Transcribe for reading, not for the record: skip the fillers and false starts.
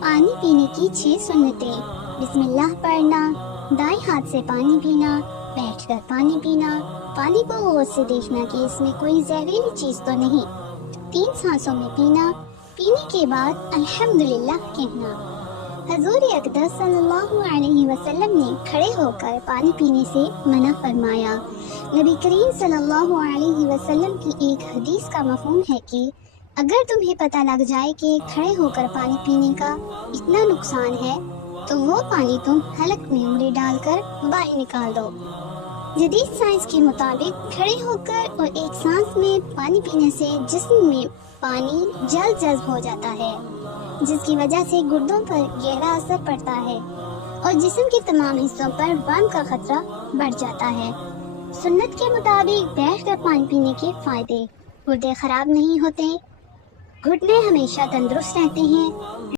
پانی پینے کی 6 سنتیں۔ بسم اللہ پڑھنا، دائیں ہاتھ سے پانی پینا، بیٹھ کر پانی پینا، پانی کو غور سے دیکھنا کہ اس میں کوئی زہریلی چیز تو نہیں، 3 سانسوں میں پینا، پینے کے بعد الحمدللہ کہنا۔ حضور اقدس صلی اللہ علیہ وسلم نے کھڑے ہو کر پانی پینے سے منع فرمایا۔ نبی کریم صلی اللہ علیہ وسلم کی ایک حدیث کا مفہوم ہے کہ اگر تمہیں پتہ لگ جائے کہ کھڑے ہو کر پانی پینے کا اتنا نقصان ہے تو وہ پانی تم حلق میں انگلی ڈال کر باہر نکال دو۔ جدید سائنس کے مطابق کھڑے ہو کر اور ایک سانس میں پانی پینے سے جسم میں پانی جلد جذب ہو جاتا ہے، جس کی وجہ سے گردوں پر گہرا اثر پڑتا ہے اور جسم کے تمام حصوں پر ورم کا خطرہ بڑھ جاتا ہے۔ سنت کے مطابق بیٹھ کر پانی پینے کے فائدے: گردے خراب نہیں ہوتے، گھٹنے ہمیشہ تندرست رہتے ہیں،